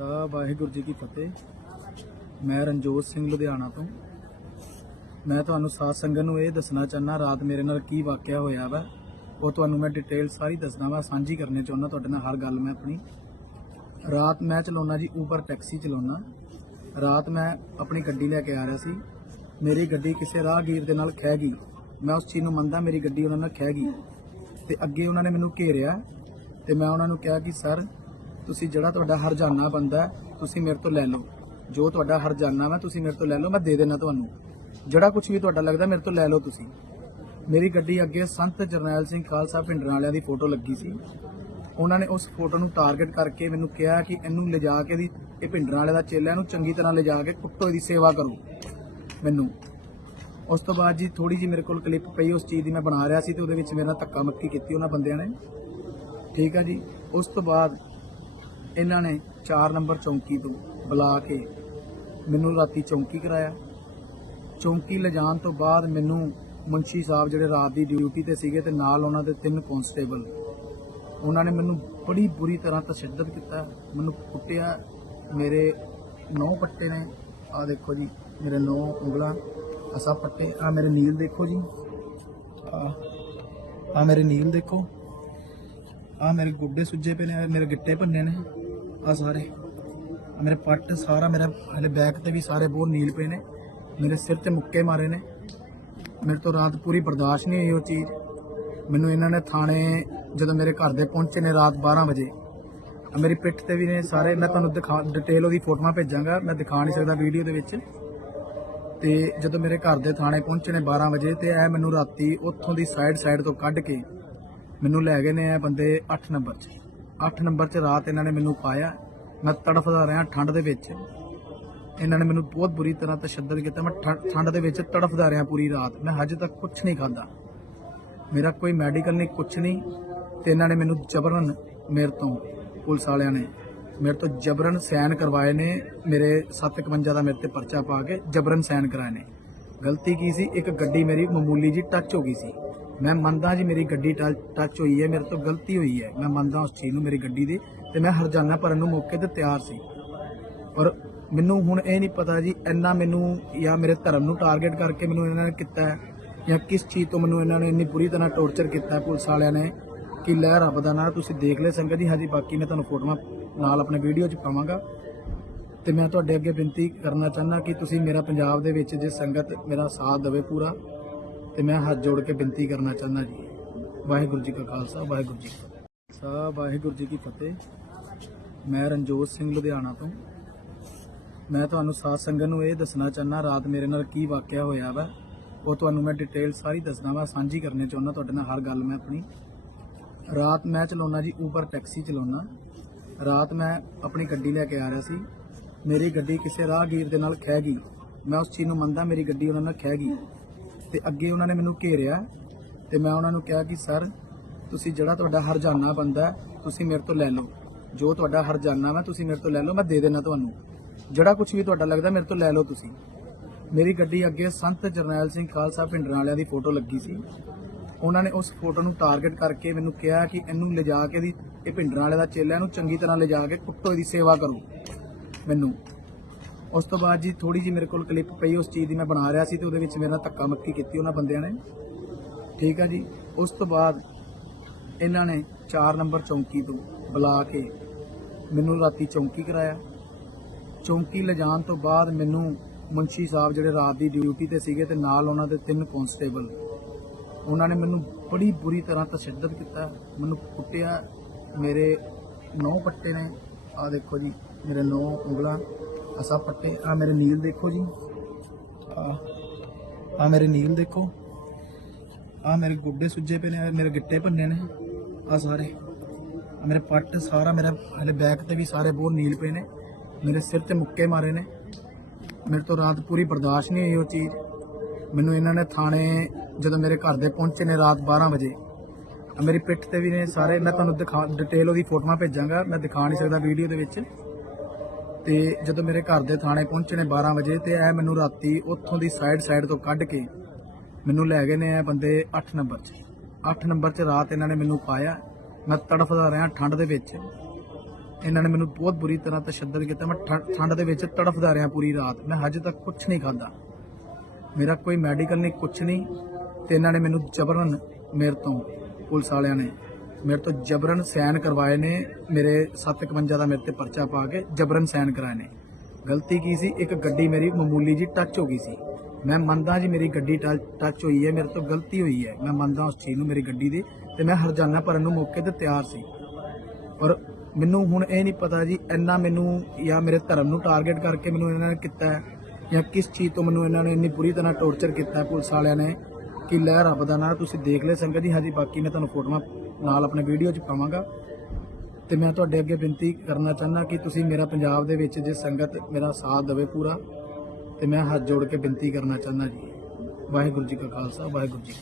ਖਾਲਸਾ ਵਾਹਿਗੁਰੂ ਜੀ ਕੀ ਫਤਿਹ। ਮੈਂ ਰਣਜੋਤ ਸਿੰਘ ਲੁਧਿਆਣਾ ਤੋਂ। ਮੈਂ ਤੁਹਾਨੂੰ ਸਾਧ ਸੰਗਤ ਨੂੰ ਇਹ ਦੱਸਣਾ ਚਾਹਨਾ ਰਾਤ ਮੇਰੇ ਨਾਲ ਕੀ ਵਾਕਿਆ ਹੋਇਆ ਵਾ, ਉਹ ਤੁਹਾਨੂੰ ਮੈਂ ਡਿਟੇਲ ਸਾਰੀ ਦੱਸਣਾ ਵਾ, ਸਾਂਝੀ ਕਰਨੇ ਚਾਹੁੰਦਾ ਤੁਹਾਡੇ ਨਾਲ ਹਰ ਗੱਲ ਮੈਂ ਆਪਣੀ। ਰਾਤ ਮੈਂ ਚਲਾਉਣਾ ਜੀ ਉਬਰ ਟੈਕਸੀ ਚਲਾਉਣਾ। ਰਾਤ ਮੈਂ ਆਪਣੀ ਗੱਡੀ ਲੈ ਕੇ ਆ ਰਿਹਾ ਸੀ। ਮੇਰੀ ਗੱਡੀ ਕਿਸੇ ਰਾਹਗੀਰ ਦੇ ਨਾਲ ਖਹਿ ਗਈ। ਮੈਂ ਉਸ ਚੀਜ਼ ਨੂੰ ਮੰਨਦਾ, ਮੇਰੀ ਗੱਡੀ ਉਹਨਾਂ ਨਾਲ ਖਹਿ ਗਈ। ਤੇ ਅੱਗੇ ਉਹਨਾਂ ਨੇ ਮੈਨੂੰ ਘੇਰਿਆ ਤੇ ਮੈਂ ਉਹਨਾਂ ਨੂੰ ਕਿਹਾ ਕਿ, ਸਰ ਤੁਸੀਂ ਜਿਹੜਾ ਤੁਹਾਡਾ ਹਰਜਾਨਾ ਬੰਦਾ ਤੁਸੀਂ ਮੇਰੇ ਤੋਂ ਲੈ ਲਓ। ਜੋ ਤੁਹਾਡਾ ਹਰਜਾਨਾ ਵਾ ਤੁਸੀਂ ਮੇਰੇ ਤੋਂ ਲੈ ਲਓ, ਮੈਂ ਦੇ ਦੇਣਾ ਤੁਹਾਨੂੰ। ਜਿਹੜਾ ਕੁਝ ਵੀ ਤੁਹਾਡਾ ਲੱਗਦਾ, ਮੇਰੇ ਤੋਂ ਲੈ ਲਓ ਤੁਸੀਂ। ਮੇਰੀ ਗੱਡੀ ਅੱਗੇ ਸੰਤ ਜਰਨੈਲ ਸਿੰਘ ਖਾਲਸਾ ਪਿੰਡਰਾਂ ਵਾਲਿਆਂ ਦੀ ਫੋਟੋ ਲੱਗੀ ਸੀ। ਉਹਨਾਂ ਨੇ ਉਸ ਫੋਟੋ ਨੂੰ ਟਾਰਗੇਟ ਕਰਕੇ ਮੈਨੂੰ ਕਿਹਾ ਕਿ ਇਹਨੂੰ ਲਿਜਾ ਕੇ ਦੀ ਇਹ ਪਿੰਡਰਾਂ ਵਾਲੇ ਦਾ ਚੇਲਾ, ਇਹਨੂੰ ਚੰਗੀ ਤਰ੍ਹਾਂ ਲਿਜਾ ਕੇ ਕੁੱਟੋ, ਇਹਦੀ ਸੇਵਾ ਕਰੋ। ਮੈਨੂੰ। ਉਸ ਤੋਂ ਬਾਅਦ ਜੀ ਥੋੜੀ ਜੀ ਮੇਰੇ ਕੋਲ ਕਲਿੱਪ ਪਈ, ਉਸ ਚੀਜ਼ ਦੀ ਮੈਂ ਬਣਾ ਰਿਹਾ ਸੀ ਤੇ ਉਹਦੇ ਵਿੱਚ ਮੇਰੇ ਨਾਲ ਧੱਕਾ ਮੱਕੀ ਕੀਤੀ ਉਹਨਾਂ ਬੰਦਿਆਂ ਨੇ। ਠੀਕ ਆ ਜੀ। ਉਸ ਤੋਂ ਬਾਅਦ ਇਹਨਾਂ ਨੇ 4 ਨੰਬਰ ਚੌਂਕੀ ਤੋਂ ਬੁਲਾ ਕੇ ਮੈਨੂੰ ਰਾਤੀ ਚੌਂਕੀ ਕਰਾਇਆ। ਚੌਂਕੀ ਲਿਜਾਣ ਤੋਂ ਬਾਅਦ ਮੈਨੂੰ ਮੁੰਸ਼ੀ ਸਾਹਿਬ ਜਿਹੜੇ ਰਾਤ ਦੀ ਡਿਊਟੀ ਤੇ ਸੀਗੇ ਤੇ ਨਾਲ ਉਹਨਾਂ ਦੇ ਤਿੰਨ ਕਨਸਟੇਬਲ ਉਹਨਾਂ ਨੇ ਮੈਨੂੰ ਬੜੀ ਬੁਰੀ ਤਰ੍ਹਾਂ ਤਸ਼ੱਦਦ ਕੀਤਾ। ਮੈਨੂੰ ਕੁੱਟਿਆ। ਮੇਰੇ ਨੌ ਪੱਟੇ ਨੇ। ਆ ਦੇਖੋ ਜੀ, ਮੇਰੇ ਨੌ ਉਂਗਲਾਂ ਅਸਾ ਪੱਟੇ। ਆ ਮੇਰੇ ਨੀਲ ਦੇਖੋ ਜੀ। ਆ ਆ ਮੇਰੇ ਨੀਲ ਦੇਖੋ। ਆ ਮੇਰੇ ਗੁੱਡੇ ਸੁੱਜੇ ਪਏ ਨੇ, ਮੇਰੇ ਗਿੱਟੇ ਭੰਨੇ ਨੇ। ਆ ਸਾਰੇ। ਮੇਰੇ ਪੱਟ ਸਾਰਾ ਮੇਰਾ ਹਲੇ ਬੈਕ ਤੇ ਵੀ ਸਾਰੇ ਬਹੁਤ ਨੀਲ ਪਏ ਨੇ। ਮੇਰੇ ਸਿਰ ਤੇ ਮੁੱਕੇ ਮਾਰੇ ਨੇ। ਮੇਰੇ ਤੋਂ ਰਾਤ ਪੂਰੀ ਬਰਦਾਸ਼ਤ ਨਹੀਂ ਹੋਈ ਉਹ ਚੀਜ਼। ਮੈਨੂੰ ਇਹਨਾਂ ਨੇ ਥਾਣੇ ਜਦੋਂ ਮੇਰੇ ਘਰ ਦੇ ਪਹੁੰਚੇ ਨੇ ਰਾਤ 12 ਵਜੇ। ਮੇਰੀ ਪਿੱਠ ਤੇ ਵੀ ਨੇ ਸਾਰੇ। ਮੈਂ ਤੁਹਾਨੂੰ ਦਿਖਾ ਡਿਟੇਲ ਉਹਦੀ ਫੋਟੋਆਂ ਭੇਜਾਂਗਾ। ਮੈਂ ਦਿਖਾ ਨਹੀਂ ਸਕਦਾ ਵੀਡੀਓ ਦੇ ਵਿੱਚ। ਤੇ ਜਦੋਂ ਮੇਰੇ ਘਰ ਦੇ ਥਾਣੇ ਪਹੁੰਚੇ ਨੇ 12 ਵਜੇ ਤੇ ਇਹ ਮੈਨੂੰ ਰਾਤੀ ਉੱਥੋਂ ਦੀ ਸਾਈਡ ਸਾਈਡ ਤੋਂ ਕੱਢ ਕੇ ਮੈਨੂੰ ਲੈ ਗਏ ਨੇ ਇਹ ਬੰਦੇ 8 ਨੰਬਰ 'ਚ। 8 ਨੰਬਰ 'ਚ ਰਾਤ ਇਹਨਾਂ ਨੇ ਮੈਨੂੰ ਪਾਇਆ। ਮੈਂ ਤੜਫਦਾ ਰਿਹਾ ਠੰਡ ਦੇ ਵਿੱਚ। ਇਹਨਾਂ ਨੇ ਮੈਨੂੰ ਬਹੁਤ ਬੁਰੀ ਤਰ੍ਹਾਂ ਤਸ਼ੱਦਦ ਕੀਤਾ। ਮੈਂ ਠੰ- ਠੰਡ ਦੇ ਵਿੱਚ ਤੜਫਦਾ ਰਿਹਾ ਪੂਰੀ ਰਾਤ। ਮੈਂ ਹਜੇ ਤੱਕ ਕੁਝ ਨਹੀਂ ਖਾਦਾ। ਮੇਰਾ ਕੋਈ ਮੈਡੀਕਲ ਨਹੀਂ ਕੁਝ ਨਹੀਂ। ਤੇ ਇਹਨਾਂ ਨੇ ਮੈਨੂੰ ਜਬਰਨ ਮੇਰੇ ਤੋਂ, ਪੁਲਿਸ ਵਾਲਿਆਂ ਨੇ ਮੇਰੇ ਤੋਂ ਜਬਰਨ ਸਾਈਨ ਕਰਵਾਏ ਨੇ। ਮੇਰੇ 751 ਦਾ ਮੇਰੇ ਤੇ ਪਰਚਾ ਪਾ ਕੇ ਜਬਰਨ ਸਾਈਨ ਕਰਾਏ ਨੇ। ਗਲਤੀ ਕੀ ਸੀ? ਇੱਕ ਗੱਡੀ ਮੇਰੀ ਮਾਮੂਲੀ ਜੀ ਟੱਚ ਹੋ ਗਈ ਸੀ। ਮੈਂ ਮੰਨਦਾ ਜੀ ਮੇਰੀ ਗੱਡੀ ਟੱਚ ਹੋਈ ਹੈ, ਮੇਰੇ ਤੋਂ ਗਲਤੀ ਹੋਈ ਹੈ। ਮੈਂ ਮੰਨਦਾ ਉਸ ਚੀਜ਼ ਨੂੰ ਮੇਰੀ ਗੱਡੀ ਦੀ ਤੇ ਮੈਂ ਹਰਜਾਨਾ ਭਰਨ ਨੂੰ ਮੌਕੇ ਤੇ ਤਿਆਰ ਸੀ। ਔਰ ਮੈਨੂੰ ਹੁਣ ਇਹ ਨਹੀਂ ਪਤਾ ਜੀ ਇੰਨਾ ਮੈਨੂੰ ਜਾਂ ਮੇਰੇ ਧਰਮ ਨੂੰ ਟਾਰਗੇਟ ਕਰਕੇ ਮੈਨੂੰ ਇਹਨਾਂ ਨੇ ਕੀਤਾ ਹੈ ਜਾਂ ਕਿਸ ਚੀਜ਼ ਤੋਂ ਮੈਨੂੰ ਇਹਨਾਂ ਨੇ ਇੰਨੀ ਬੁਰੀ ਤਰ੍ਹਾਂ ਟੌਰਚਰ ਕੀਤਾ ਹੈ ਪੁਲਿਸ ਵਾਲਿਆਂ ਨੇ ਕਿ ਲੈ ਰੱਬ ਦਾ ਨਾਂ, ਤੁਸੀਂ ਦੇਖ ਲੈ ਸੰਗਤ ਜੀ। ਹਾਂਜੀ, ਬਾਕੀ ਮੈਂ ਤੁਹਾਨੂੰ ਫੋਟੋਆਂ ਨਾਲ ਆਪਣੇ ਵੀਡੀਓ 'ਚ ਪਾਵਾਂਗਾ। ਤੇ ਮੈਂ ਤੁਹਾਡੇ ਅੱਗੇ ਬੇਨਤੀ ਕਰਨਾ ਚਾਹੁੰਦਾ ਕਿ ਤੁਸੀਂ ਮੇਰਾ ਪੰਜਾਬ ਦੇ ਵਿੱਚ ਜੇ ਸੰਗਤ ਮੇਰਾ ਸਾਥ ਦੇਵੇ ਪੂਰਾ ਤੇ ਮੈਂ ਹੱਥ ਜੋੜ ਕੇ ਬੇਨਤੀ ਕਰਨਾ ਚਾਹੁੰਦਾ ਜੀ। ਵਾਹਿਗੁਰੂ ਜੀ ਕਾ ਖਾਲਸਾ, ਵਾਹਿਗੁਰੂ ਜੀ ਕੀ ਫਤਿਹ। ਸਾ ਵਾਹਿਗੁਰੂ ਜੀ ਕੀ ਫਤਿਹ। ਮੈਂ ਰਣਜੋਤ ਸਿੰਘ ਲੁਧਿਆਣਾ ਤੋਂ। ਮੈਂ ਤੁਹਾਨੂੰ ਸਾਧ ਸੰਗਤ ਨੂੰ ਇਹ ਦੱਸਣਾ ਚਾਹੁੰਦਾ, ਰਾਤ ਮੇਰੇ ਨਾਲ ਕੀ ਵਾਕਿਆ ਹੋਇਆ ਵਾ, ਉਹ ਤੁਹਾਨੂੰ ਮੈਂ ਡਿਟੇਲ ਸਾਰੀ ਦੱਸਣਾ ਵਾ, ਸਾਂਝੀ ਕਰਨੇ ਚਾਹੁੰਦਾ ਤੁਹਾਡੇ ਨਾਲ ਹਰ ਗੱਲ ਮੈਂ ਆਪਣੀ। ਰਾਤ ਮੈਂ ਚਲਾਉਣਾ ਜੀ ਉਬਰ ਟੈਕਸੀ ਚਲਾਉਣਾ। ਰਾਤ ਮੈਂ ਆਪਣੀ ਗੱਡੀ ਲੈ ਕੇ ਆ ਰਿਹਾ ਸੀ। ਮੇਰੀ ਗੱਡੀ ਕਿਸੇ ਰਾਹਗੀਰ ਦੇ ਨਾਲ ਖਹਿ ਗਈ। ਮੈਂ ਉਸ ਚੀਜ਼ ਨੂੰ ਮੰਨਦਾ, ਮੇਰੀ ਗੱਡੀ ਉਹਨਾਂ ਨਾਲ ਖਹਿ ਗਈ। ਤੇ ਅੱਗੇ ਉਹਨਾਂ ਨੇ ਮੈਨੂੰ ਘੇਰਿਆ ਤੇ ਮੈਂ ਉਹਨਾਂ ਨੂੰ ਕਿਹਾ ਕਿ, ਸਰ, ਤੁਸੀਂ ਜਿਹੜਾ ਤੁਹਾਡਾ ਹਰਜਾਨਾ ਬੰਦਾ ਤੁਸੀਂ ਮੇਰੇ ਤੋਂ ਲੈ ਲਓ। ਜੋ ਤੁਹਾਡਾ ਹਰਜਾਨਾ ਵਾ, ਤੁਸੀਂ ਮੇਰੇ ਤੋਂ ਲੈ ਲਓ, ਮੈਂ ਦੇ ਦੇਣਾ ਤੁਹਾਨੂੰ। ਜਿਹੜਾ ਕੁਝ ਵੀ ਤੁਹਾਡਾ ਲੱਗਦਾ, ਮੇਰੇ ਤੋਂ ਲੈ ਲਓ ਤੁਸੀਂ। ਮੇਰੀ ਗੱਡੀ ਅੱਗੇ ਸੰਤ ਜਰਨੈਲ ਸਿੰਘ ਖਾਲਸਾ ਪਿੰਡਰਾਂ ਵਾਲਿਆਂ ਦੀ ਫੋਟੋ ਲੱਗੀ ਸੀ। ਉਹਨਾਂ ਨੇ ਉਸ ਫੋਟੋ ਨੂੰ ਟਾਰਗੇਟ ਕਰਕੇ ਮੈਨੂੰ ਕਿਹਾ ਕਿ ਇਹਨੂੰ ਲਿਜਾ ਕੇ ਦੀ, ਇਹ ਪਿੰਡਰਾਂ ਵਾਲੇ ਦਾ ਚੇਲਾ, ਇਹਨੂੰ ਚੰਗੀ ਤਰ੍ਹਾਂ ਲਿਜਾ ਕੇ ਕੁੱਟੋ ਇਹਦੀ ਸੇਵਾ ਕਰੋ। ਮੈਨੂੰ ਉਸ ਤੋਂ ਬਾਅਦ ਜੀ ਥੋੜੀ ਜੀ ਮੇਰੇ ਕੋਲ ਕਲਿੱਪ ਪਈ, ਉਸ ਚੀਜ਼ ਦੀ ਮੈਂ ਬਣਾ ਰਿਹਾ ਸੀ ਤੇ ਉਹਦੇ ਵਿੱਚ ਮੇਰੇ ਨਾਲ ਧੱਕਾ ਮੱਕੀ ਕੀਤੀ ਉਹਨਾਂ ਬੰਦਿਆਂ ਨੇ। ਠੀਕ ਆ ਜੀ? ਉਸ ਤੋਂ ਬਾਅਦ ਇਹਨਾਂ ਨੇ 4 ਨੰਬਰ ਚੌਂਕੀ ਤੋਂ ਬੁਲਾ ਕੇ ਮੈਨੂੰ ਰਾਤੀ ਚੌਂਕੀ ਕਰਾਇਆ। ਚੌਂਕੀ ਲਿਜਾਣ ਤੋਂ ਬਾਅਦ ਮੈਨੂੰ ਮੁੰਸ਼ੀ ਸਾਹਿਬ ਜਿਹੜੇ ਰਾਤ ਦੀ ਡਿਊਟੀ ਤੇ ਸੀਗੇ ਤੇ ਨਾਲ ਉਹਨਾਂ ਦੇ ਤਿੰਨ ਕਨਸਟੇਬਲ ਉਹਨਾਂ ਨੇ ਮੈਨੂੰ ਬੜੀ ਬੁਰੀ ਤਰ੍ਹਾਂ ਤਸ਼ੱਦਦ ਕੀਤਾ। ਮੈਨੂੰ ਕੁੱਟਿਆ। ਮੇਰੇ ਨੌ ਪੱਟੇ ਨੇ। ਆ ਦੇਖੋ ਜੀ, ਮੇਰੇ ਨੌ ਉਂਗਲਾਂ। ਅਸਾ ਪੱਟੇ ਆ ਮੇਰੇ ਨੀਲ ਦੇਖੋ ਜੀ। ਆ ਆ ਮੇਰੇ ਨੀਲ ਦੇਖੋ। ਆ ਮੇਰੇ ਗੁੱਡੇ ਸੁੱਜੇ ਪਏ ਨੇ ਮੇਰੇ ਗਿੱਟੇ ਭੰਨੇ ਨੇ ਆ ਸਾਰੇ। ਆਹ ਮੇਰੇ ਪੱਟ ਸਾਰਾ ਮੇਰਾ ਹਲੇ ਬੈਕ ਤੇ ਵੀ ਸਾਰੇ ਬਹੁਤ ਨੀਲ ਪਏ ਨੇ। ਮੇਰੇ ਸਿਰ ਤੇ ਮੁੱਕੇ ਮਾਰੇ ਨੇ। ਮੇਰੇ ਤੋਂ ਰਾਤ ਪੂਰੀ ਬਰਦਾਸ਼ਤ ਨਹੀਂ ਹੋਈ ਉਹ ਚੀਜ਼। ਮੈਨੂੰ ਇਹਨਾਂ ਨੇ ਥਾਣੇ ਜਦੋਂ ਮੇਰੇ ਘਰ ਦੇ ਪਹੁੰਚੇ ਨੇ ਰਾਤ 12 ਵਜੇ। ਮੇਰੀ ਪਿੱਠ ਤੇ ਵੀ ਨੇ ਸਾਰੇ। ਮੈਂ ਤੁਹਾਨੂੰ ਦਿਖਾ ਡਿਟੇਲ ਉਹਦੀ ਫੋਟੋਆਂ ਭੇਜਾਂਗਾ। ਮੈਂ ਦਿਖਾ ਨਹੀਂ ਸਕਦਾ ਵੀਡੀਓ ਦੇ ਵਿੱਚ। ਤੇ ਜਦੋਂ ਮੇਰੇ ਘਰ ਦੇ ਥਾਣੇ ਪਹੁੰਚਣੇ ਨੇ 12 ਵਜੇ ਤੇ ਇਹ ਮੈਨੂੰ ਰਾਤੀ ਉੱਥੋਂ ਦੀ ਸਾਈਡ ਸਾਈਡ ਤੋਂ ਕੱਢ ਕੇ ਮੈਨੂੰ ਲੈ ਗਏ ਨੇ ਇਹ ਬੰਦੇ 8 ਨੰਬਰ 'ਚ। 8 ਨੰਬਰ 'ਚ ਰਾਤ ਇਹਨਾਂ ਨੇ ਮੈਨੂੰ ਪਾਇਆ। ਮੈਂ ਤੜਫਦਾ ਰਿਹਾ ਠੰਡ ਦੇ ਵਿੱਚ। ਇਹਨਾਂ ਨੇ ਮੈਨੂੰ ਬਹੁਤ ਬੁਰੀ ਤਰ੍ਹਾਂ ਤਸ਼ੱਦਦ ਕੀਤਾ। ਮੈਂ ਠੰ- ਠੰਡ ਦੇ ਵਿੱਚ ਤੜਫਦਾ ਰਿਹਾ ਪੂਰੀ ਰਾਤ। ਮੈਂ ਹਜੇ ਤੱਕ ਕੁਝ ਨਹੀਂ ਖਾਦਾ ਮੇਰਾ ਕੋਈ ਮੈਡੀਕਲ ਨਹੀਂ ਕੁਝ ਨਹੀਂ। ਤੇ ਇਹਨਾਂ ਨੇ ਮੈਨੂੰ ਜਬਰਨ ਮੇਰੇ ਤੋਂ ਪੁਲਿਸ ਵਾਲਿਆਂ ਨੇ ਮੇਰੇ ਤੋਂ ਜਬਰਨ ਸਾਈਨ ਕਰਵਾਏ ਨੇ, ਮੇਰੇ 751 ਦਾ ਮੇਰੇ ਤੇ ਪਰਚਾ ਪਾ ਕੇ ਜਬਰਨ ਸਾਈਨ ਕਰਾਏ ਨੇ। ਗਲਤੀ ਕੀ ਸੀ? ਇੱਕ ਗੱਡੀ ਮੇਰੀ ਮਾਮੂਲੀ ਜੀ ਟੱਚ ਹੋ ਗਈ ਸੀ। ਮੈਂ ਮੰਨਦਾ ਜੀ ਮੇਰੀ ਗੱਡੀ ਟੱਚ ਹੋਈ ਹੈ, ਮੇਰੇ ਤੋਂ ਗਲਤੀ ਹੋਈ ਹੈ। ਮੈਂ ਮੰਨਦਾ ਉਸ ਚੀਜ਼ ਨੂੰ ਮੇਰੀ ਗੱਡੀ ਦੀ ਤੇ ਮੈਂ ਹਰਜਾਨਾ ਭਰਨ ਨੂੰ ਮੌਕੇ ਤੇ ਤਿਆਰ ਸੀ। ਪਰ ਮੈਨੂੰ ਹੁਣ ਇਹ ਨਹੀਂ ਪਤਾ ਜੀ ਇੰਨਾ ਮੈਨੂੰ ਜਾਂ ਮੇਰੇ ਧਰਮ ਨੂੰ ਟਾਰਗੇਟ ਕਰਕੇ ਮੈਨੂੰ ਇਹਨਾਂ ਨੇ ਕੀਤਾ ਜਾਂ ਕਿਸ ਚੀਜ਼ ਤੋਂ ਮੈਨੂੰ ਇਹਨਾਂ ਨੇ ਇੰਨੀ ਬੁਰੀ ਤਰ੍ਹਾਂ ਟੌਰਚਰ ਕੀਤਾ ਪੁਲਿਸ ਵਾਲਿਆਂ ਨੇ। ਕਿ ਲੈ ਰੱਬ ਦਾ ਨਾਂ ਤੁਸੀਂ ਦੇਖ ਲੈ ਸੰਗਤ ਜੀ। ਹਾਂਜੀ, ਬਾਕੀ ਮੈਂ ਤੁਹਾਨੂੰ ਫੋਟੋਆਂ ਨਾਲ ਆਪਣੇ ਵੀਡੀਓ 'ਚ ਪਾਵਾਂਗਾ। ਤੇ ਮੈਂ ਤੁਹਾਡੇ ਅੱਗੇ ਬੇਨਤੀ ਕਰਨਾ ਚਾਹੁੰਦਾ ਕਿ ਤੁਸੀਂ ਮੇਰਾ ਪੰਜਾਬ ਦੇ ਵਿੱਚ ਜੇ ਸੰਗਤ ਮੇਰਾ ਸਾਥ ਦੇਵੇ ਪੂਰਾ, ਤੇ ਮੈਂ ਹੱਥ ਜੋੜ ਕੇ ਬੇਨਤੀ ਕਰਨਾ ਚਾਹੁੰਦਾ ਜੀ। ਵਾਹਿਗੁਰੂ ਜੀ ਕਾ ਖਾਲਸਾ, ਵਾਹਿਗੁਰੂ ਜੀ